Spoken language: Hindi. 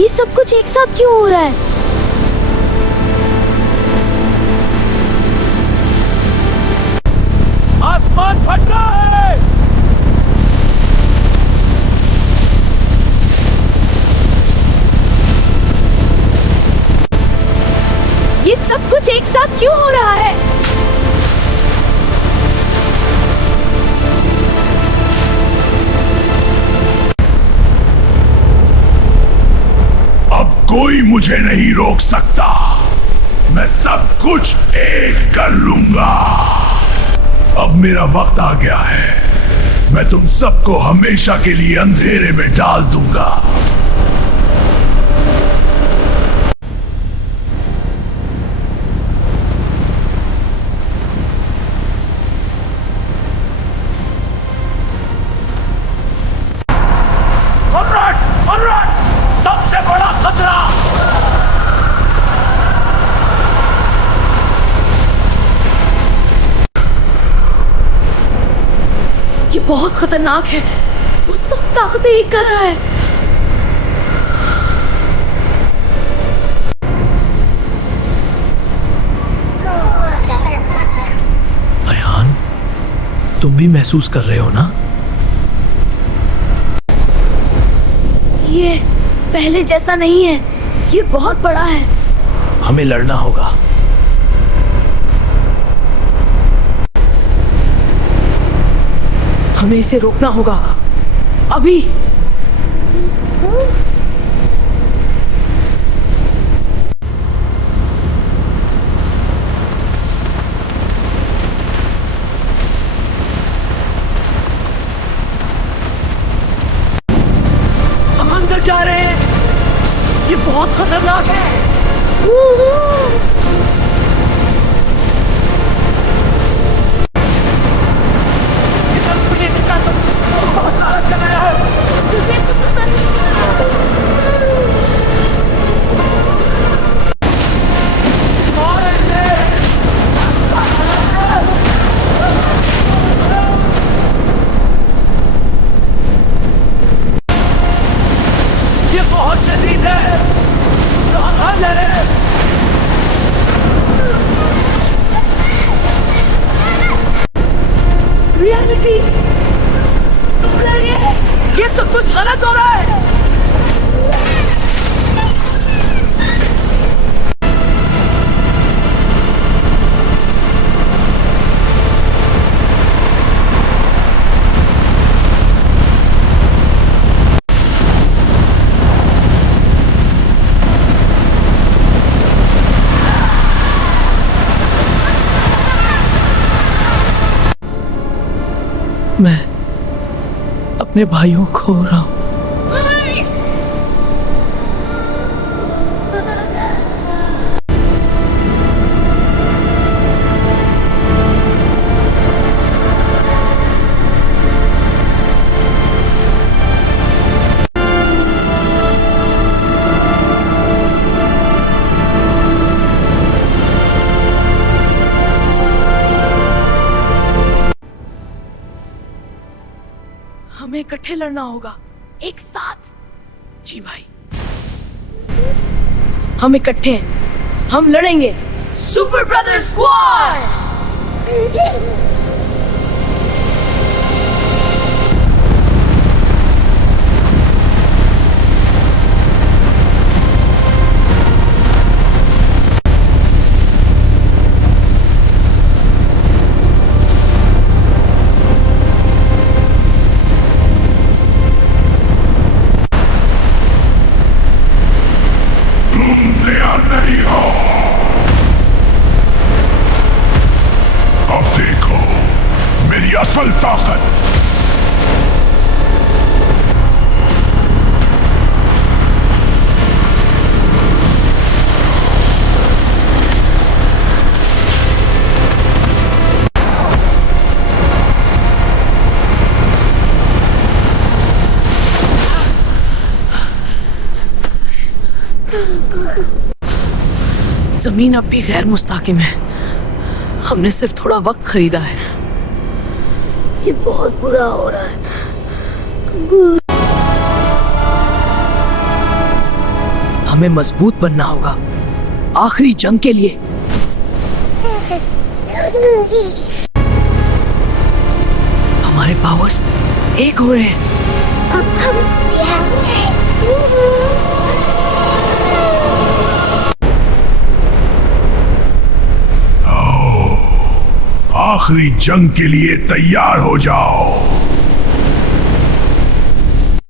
ये सब कुछ एक साथ क्यों हो रहा है? आसमान फट रहा है। ये सब कुछ एक साथ क्यों हो रहा है? अब कोई मुझे नहीं रोक सकता। मैं सब कुछ एक कर लूंगा। अब मेरा वक्त आ गया है। मैं तुम सबको हमेशा के लिए अंधेरे में डाल दूंगा। सबसे बड़ा खतरा। ये बहुत खतरनाक है। वो सब ताकतें ही कर रहा है। अयान, तुम भी महसूस कर रहे हो ना? ये पहले जैसा नहीं है। ये बहुत बड़ा है। हमें लड़ना होगा। हमें इसे रोकना होगा अभी। हम अंदर जा रहे हैं। ये बहुत खतरनाक है। ये सब मुझे बहुत ताकत कर रहा है। ये बहुत शदीद है। राहत है। रियलिटी ये सब कुछ गलत हो रहा है। मैं अपने भाइयों को खो रहा हूं। हमें इकट्ठे लड़ना होगा, एक साथ। जी भाई, हम इकट्ठे हैं। हम लड़ेंगे। Super brother squad. अब देखो मेरी असल ताकत। जमीन अब भी गैर मुस्तकिम है। हमने सिर्फ थोड़ा वक्त खरीदा है। ये बहुत बुरा हो रहा है। हमें मजबूत बनना होगा, आखिरी जंग के लिए। हमारे पावर्स एक हो रहे हैं। आखिरी जंग के लिए तैयार हो जाओ।